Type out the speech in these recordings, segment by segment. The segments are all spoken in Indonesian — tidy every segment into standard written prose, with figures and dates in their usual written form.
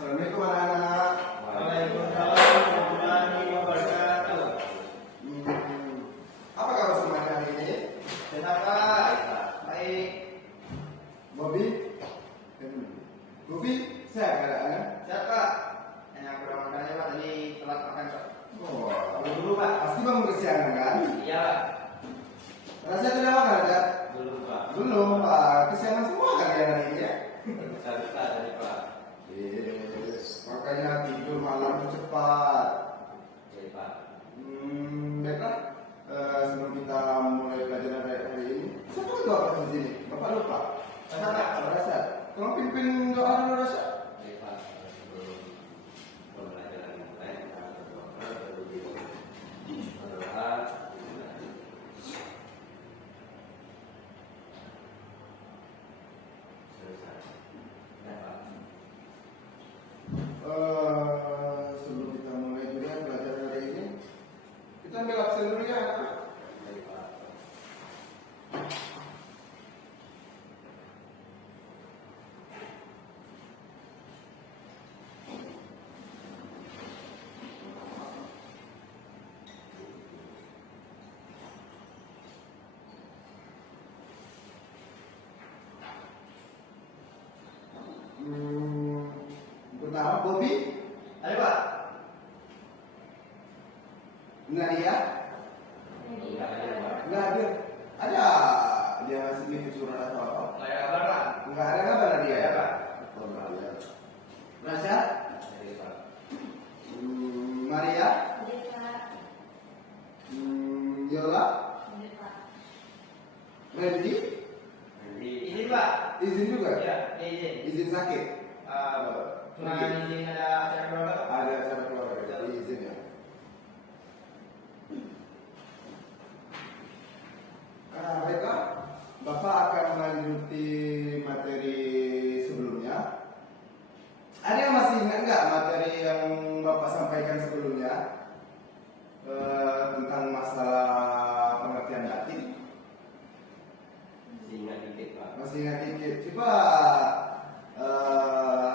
Assalamualaikum anak-anak. Waalaikumsalam warahmatullahi wabarakatuh. Apa kabar semuanya hari ini? Sehat Pak? Baik. Bobby? Bobby, sehat keadaannya? Sehat Pak? Yang kurang makannya Pak tadi telat makan Pak. Oh, Dulu Pak. pasti bangun kesiangan kan? Iya Pak. Rasanya sudah makan ada? Dulu Pak. Belum, Pak. Kesiangan semua kan ya hari ini ya? Bisa tadi Pak. Makanya tidur malam cepat. Iya Pak. Baiklah. Sebelum kita mulai pelajaran hari ini, siapa yang doa di sini? Bapak lupa. Rasa Pak. Rasa. Tolong pimpin doa dulu Rasa. Iya Pak. Sebelum pembelajaran mulai kita berdoa terlebih dahulu. Berdoa. Selesai. Ya Pak. Sebelum kita mulai juga pelajaran hari ini, kita ambil absen dulu ya anak-anak. Baik Pak. Pertama Bobby, Ayo Pak. Nadia, Enggak ada Pak. nggak ada. Ada dia masih ngirim surat atau apa? Nggak ada kabar Pak. Nggak ada kabar Nadia ya Pak? Pak. Oh, nggak ada. Rasya, Baik Pak. Maria, Yola, Randy, Izin Pak. izin juga? Ya, izin. Izin sakit? Cuma izin ada acara keluarga Pak. Ada acara keluarga, jadi izin ya. Baiklah, Bapak akan melanjuti materi sebelumnya. Ada yang masih ingat nggak materi yang Bapak sampaikan sebelumnya tentang masalah pengertian batin? Ingat dikit Pak. Masih ingat dikit? Coba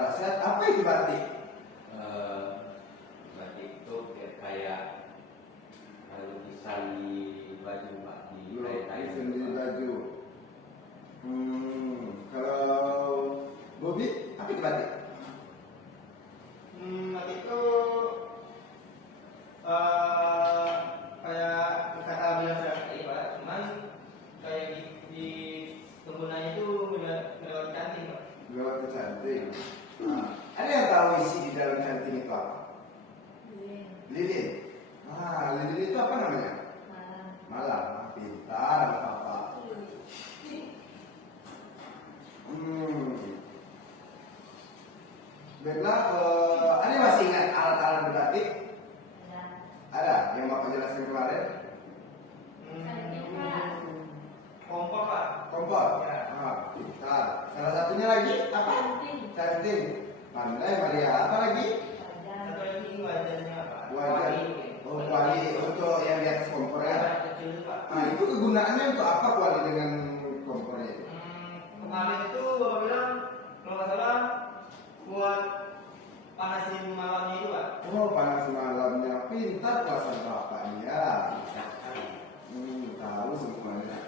Rasyad, apa itu batik? Batik itu kayak lukisan di baju Pak, di kain-kain. Lukisan di baju. Kalau Bobby, apa itu batik? Batik itu kayak kata biasa tadi Pak, cuman kayak di penggunanya itu melewati cantik Pak. Gawat cantik. Ada yang tahu isi di dalam cantik itu apa? Lilin. Lilin itu apa namanya? Malam. Pintar apa? Baiklah, ada yang masih ingat alat-alat berbatik? Ada yang Bapak jelaskan kemarin? Kompor Pak. Kompor. Ya. Pintar. Salah satunya lagi apa? Cantik. Pandai Maria. Apa lagi? Satu lagi wajahnya Pak. Wajan. Oh, kuali untuk yang di atas kompor ya. Kecil itu Pak. Itu kegunaannya untuk apa kuali dengan kompornya itu? Kemarin itu Bapak bilang kalau nggak salah buat panasin malamnya itu Pak. Oh, panas malamnya. Pintar kuasa bapaknya. Tahu semuanya.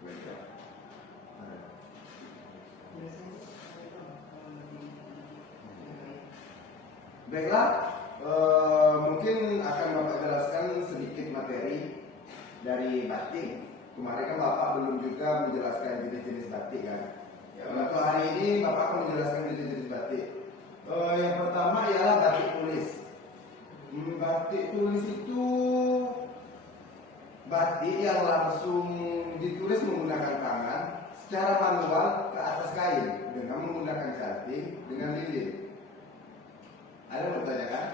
Baiklah. Baiklah, mungkin akan Bapak jelaskan sedikit materi dari batik. Kemarin kan Bapak belum juga menjelaskan jenis-jenis batik kan. Ya, untuk hari ini Bapak akan menjelaskan jenis-jenis batik. Yang pertama ialah batik tulis. Batik tulis itu batik yang langsung ditulis menggunakan tangan secara manual ke atas kain dengan menggunakan cantik dengan lilin. Ada yang bertanyakan?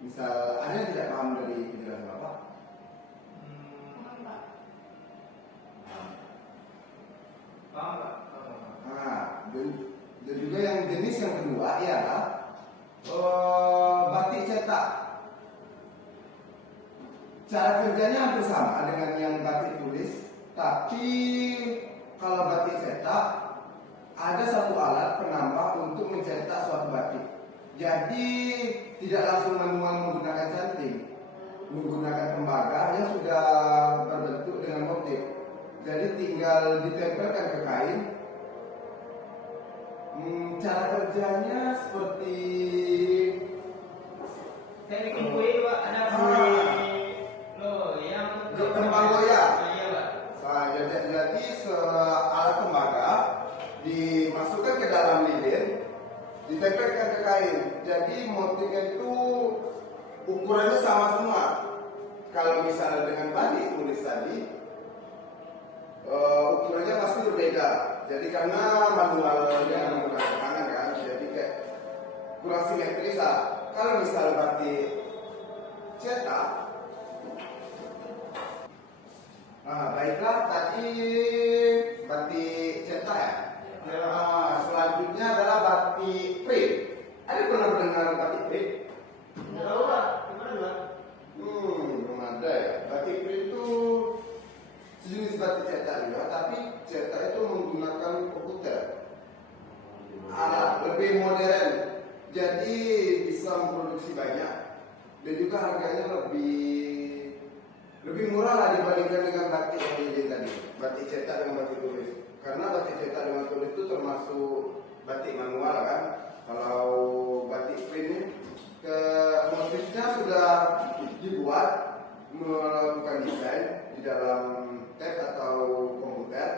Misal ada yang tidak paham dari penjelasan Bapak? Paham Pak? Dan juga yang jenis yang kedua ialah batik cetak. Cara kerjanya hampir sama dengan yang batik tulis, tapi kalau batik cetak ada satu alat penambah untuk mencetak suatu batik. Jadi tidak langsung manual menggunakan canting, menggunakan tembaga yang sudah berbentuk dengan motif. Jadi tinggal ditempelkan ke kain. Cara kerjanya seperti Saya bikin kue Pak, ada kue loyang. kembang goyang. Iya Pak. Nah, jadi alat tembaga dimasukkan ke dalam lilin, ditempelkan ke kain. Jadi motifnya itu ukurannya sama semua. Kalau misalnya dengan batik tulis tadi, ukurannya pasti berbeda. Jadi karena manual yang menggunakan tangan kan, jadi kayak kurang simetris lah. Kalau misalnya batik cetak, baiklah tadi batik cetak ya. Selanjutnya adalah batik print. Ada pernah mendengar batik print? Nggak tahu Pak, gimana Pak? Belum ada ya. Batik print itu sejenis batik cetak juga, tapi cetak itu menggunakan komputer. Alat lebih modern, jadi bisa memproduksi banyak dan juga harganya lebih murah lah dibandingkan dengan batik yang lilin tadi, batik cetak dengan batik tulis. Karena batik cetak dengan tulis itu termasuk batik manual kan. Kalau batik print ini ke motifnya sudah dibuat melakukan desain di dalam tab atau komputer.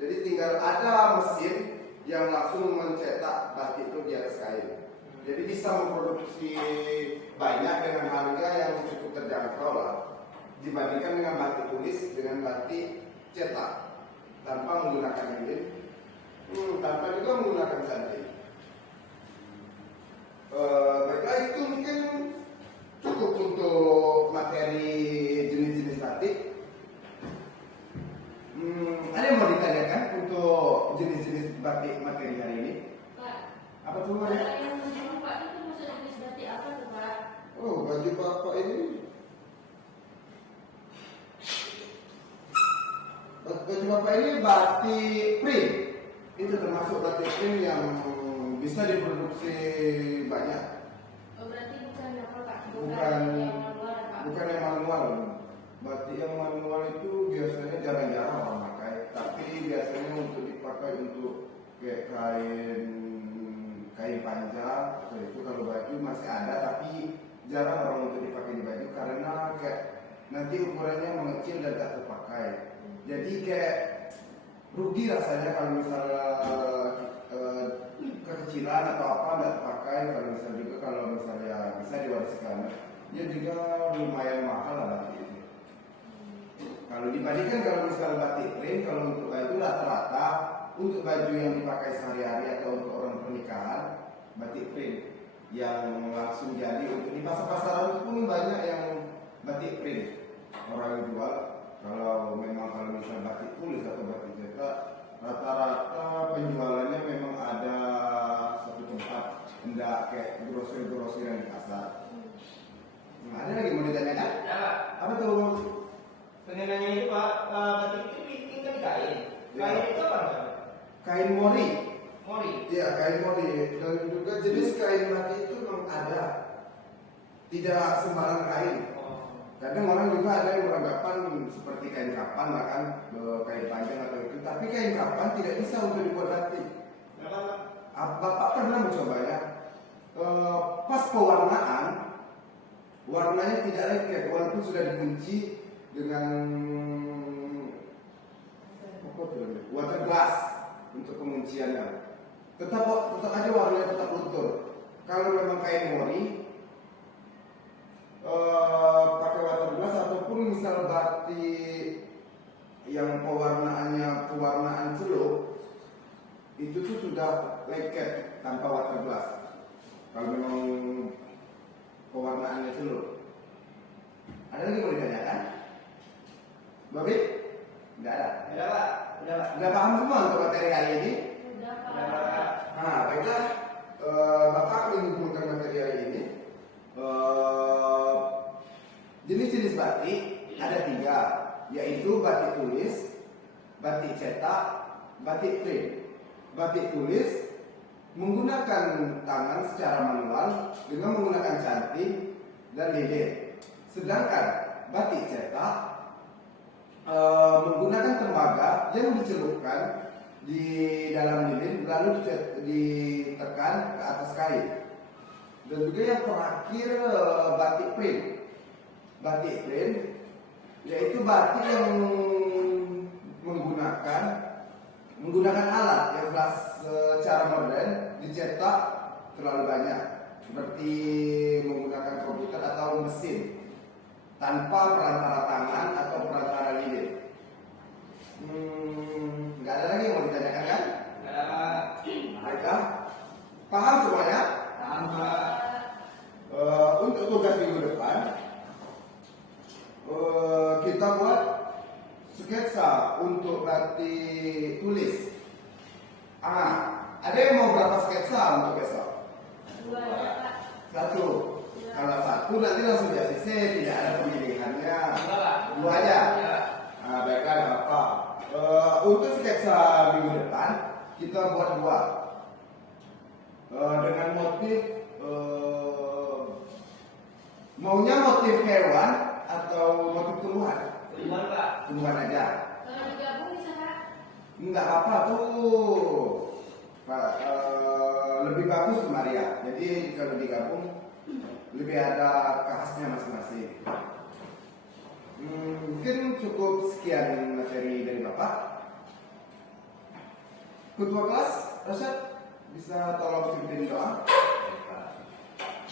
Jadi tinggal ada mesin yang langsung mencetak batik itu di atas kain. Jadi bisa memproduksi banyak dengan harga yang cukup terjangkau lah dibandingkan dengan batik tulis dengan batik cetak tanpa menggunakan lilin, tanpa juga menggunakan canting. Baiklah, itu mungkin cukup untuk materi jenis-jenis batik. Ada yang mau ditanyakan untuk jenis-jenis batik materi hari ini? Pak, Apa tuh Mas? yang baju Pak itu maksud jenis batik apa tuh Pak? Oh, baju bapak ini. Baju bapak ini batik print. Itu termasuk batik print yang bisa diproduksi banyak. Oh, berarti bukan apa Pak? Bukan yang manual Pak? bukan yang manual. Batik yang manual itu biasanya jarang-jarang orang pakai. Tapi biasanya untuk dipakai untuk kayak kain panjang atau itu. Kalau baju masih ada, tapi jarang orang untuk dipakai di baju karena kayak nanti ukurannya mengecil dan tak terpakai. Jadi kayak rugi rasanya kalau misalnya kekecilan atau apa tidak terpakai. Kalau misalnya juga kalau misalnya bisa diwariskan, ya juga lumayan mahal lah batik itu. Kalau dibandingkan kalau misalnya batik print, kalau untuk baju rata-rata untuk baju yang dipakai sehari-hari atau untuk orang pernikahan, batik print yang langsung jadi untuk di pasar-pasaran pun banyak yang batik print orang jual. Kalau misalnya batik tulis atau batik cetak, rata-rata penjualannya memang ada satu tempat, tidak kayak grosir-grosir yang di pasar. Ada lagi mau ditanyakan? Ya Pak. Apa tuh? Pengenanya itu Pak, batik itu bikin kan kain. Kain itu apa Pak? Kain mori. Mori. Iya, kain mori. Dan juga jenis kain batik itu memang ada. Tidak sembarang kain. Kadang orang juga ada yang beranggapan seperti kain kapan, bahkan kain panjang atau itu. Tapi kain kapan tidak bisa untuk dibuat batik. Kenapa Pak? Bapak pernah mencobanya? Pas pewarnaan, warnanya tidak lengket walaupun sudah dikunci dengan water glass untuk pengunciannya. Tetap aja warnanya tetap luntur. Kalau memang kain mori, pakai water glass ataupun misal batik yang pewarnaan celup itu tuh sudah lengket tanpa water glass. Kalau memang pewarnaannya celup. Ada lagi mau ditanyakan? Babi? Tidak ada. Udah Pak. Udah Pak. Sudah paham semua untuk materi hari ini? Udah Udah Pak. Pak. Nah, baiklah. Bapak menyimpulkan materi hari ini. Jenis-jenis batik ada 3, yaitu batik tulis, batik cetak, batik print. Batik tulis menggunakan tangan secara manual dengan menggunakan cantik dan lilin. Sedangkan batik cetak menggunakan tembaga yang dicelupkan di dalam lilin lalu ditekan ke atas kain. Dan juga yang terakhir batik print. Batik print yaitu batik yang menggunakan alat yang telah secara modern dicetak terlalu banyak, seperti menggunakan komputer atau mesin tanpa perantara tangan atau perantara lilin. Nggak ada lagi yang mau ditanyakan kan? Nggak ada Pak. Baiklah, paham semuanya? Paham Pak. Untuk tugas minggu depan kita buat sketsa untuk batik tulis. Ada yang mau berapa sketsa untuk besok? 2 aja Pak. 1. Kalau 1 nanti langsung di ACC, tidak ada pemilihannya. Enggak Pak. 2 aja. Ya. Baiklah, ada apa? Untuk sketsa minggu depan kita buat 2 dengan motif maunya motif hewan atau motif tumbuhan? Tumbuhan Pak. Tumbuhan aja. Kalau digabung bisa Pak? Enggak apa tuh. Pak, lebih bagus Maria. Jadi kalau digabung lebih ada khasnya masing-masing. Mungkin cukup sekian materi dari Bapak. Ketua kelas, Rashad, bisa tolong pimpin doa?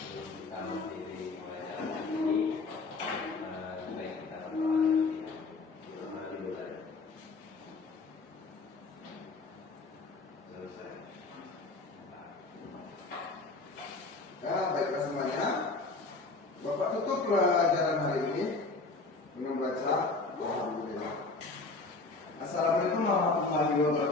Kita berdiri mulai dari ini, baik kita berdoa dulu tadi. Selesai. Ya, baiklah semuanya. Bapak tutup pelajaran hari ini dengan baca Alhamdulillah. Assalamualaikum warahmatullahi wabarakatuh.